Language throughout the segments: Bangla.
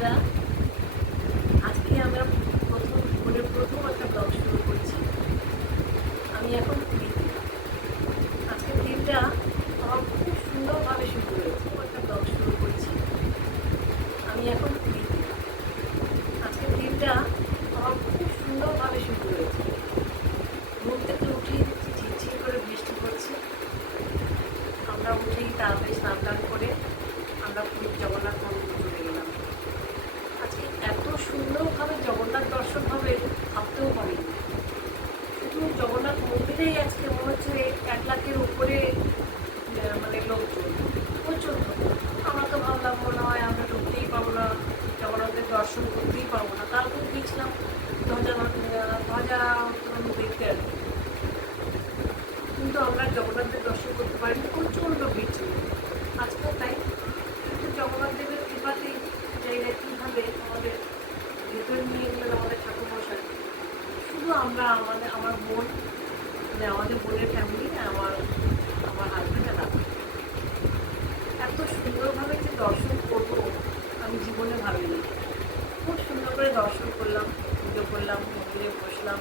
বন্ধুরা, আজকে আমরা প্রথম জীবনের প্রথম একটা ব্লগ শুরু করছি। আমি এখন পুরীতে আজকের দিনটা আমার খুব সুন্দরভাবে শুরু হয়েছে। একটা ব্লগ শুরু করছি। আমি এখন পুরীতে আজকের দিনটা আমার খুব সুন্দরভাবে শুরু হয়েছে। ঘুম থেকে উঠিয়ে দিচ্ছি ঝিরঝির করে বৃষ্টি পড়ছে। আমরা উঠেই তাড়াতাড়ি স্নান টান করে আমরা পুরীর জগন্নাথ মন্দির চলে গেলাম আজকে এত সুন্দরভাবে হবে, ভাবতেও পারিনি শুধু জগন্নাথ মন্দিরেই আজকে মনে হচ্ছে এক লাখের উপরে মানে লোকজন প্রচুর লোক। আমরা তো ভাবলাম মনে হয় আমরা ঢুকতেই পারব না, জগন্নাথের দর্শন করতেই পারব না তারপর গিয়েছিলাম ধ্বজা ধ্বজা দেখতে আর। কিন্তু আমরা জগন্নাথের দর্শন করতে পারিনি প্রচণ্ড ভিড় ছিল আজকেও আমরা আমাদের, আমার বোন মানে আমাদের বোনের ফ্যামিলি আমার আমার হাজব্যান্ড আর এত সুন্দরভাবে যে দর্শন করব, আমি জীবনে ভাবিনি। খুব সুন্দর করে দর্শন করলাম, পুজো করলাম, মন্দিরে বসলাম।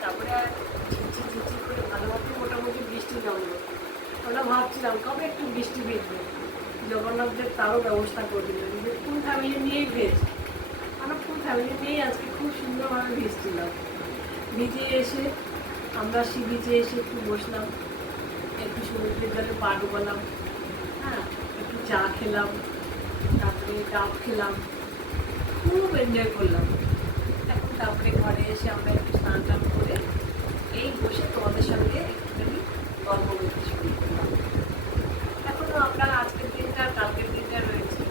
তারপরে আর ঝিরঝির ঝিরঝির করে ভালো মতো মোটামুটি বৃষ্টি জমলো। আমরা ভাবছিলাম, কবে একটু বৃষ্টি ভিজবে জগন্নাথদের তারও ব্যবস্থা করে দিলেন যে ফুল ফ্যামিলি নিয়েই ভেজ। আমরা ফুল ফ্যামিলি নিয়েই আজকে খুব সুন্দরভাবে ভিজছিলাম। ভিজে এসে আমরা সি বিচে এসে একটু বসলাম, একটু সমুদ্রের জলে পা ডুবালাম হ্যাঁ একটু চা খেলাম, তারপরে ডাব খেলাম, খুব এনজয় করলাম। এখন তারপরে ঘরে এসে আমরা একটু স্নান টান করে এই বসে তোমাদের সঙ্গে একটুখানি গল্প করতে শুরু করলাম। এখনও আমরা আজকের দিনটা কালকের দিনটা রয়েছে।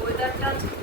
ওয়েদারটা আজকে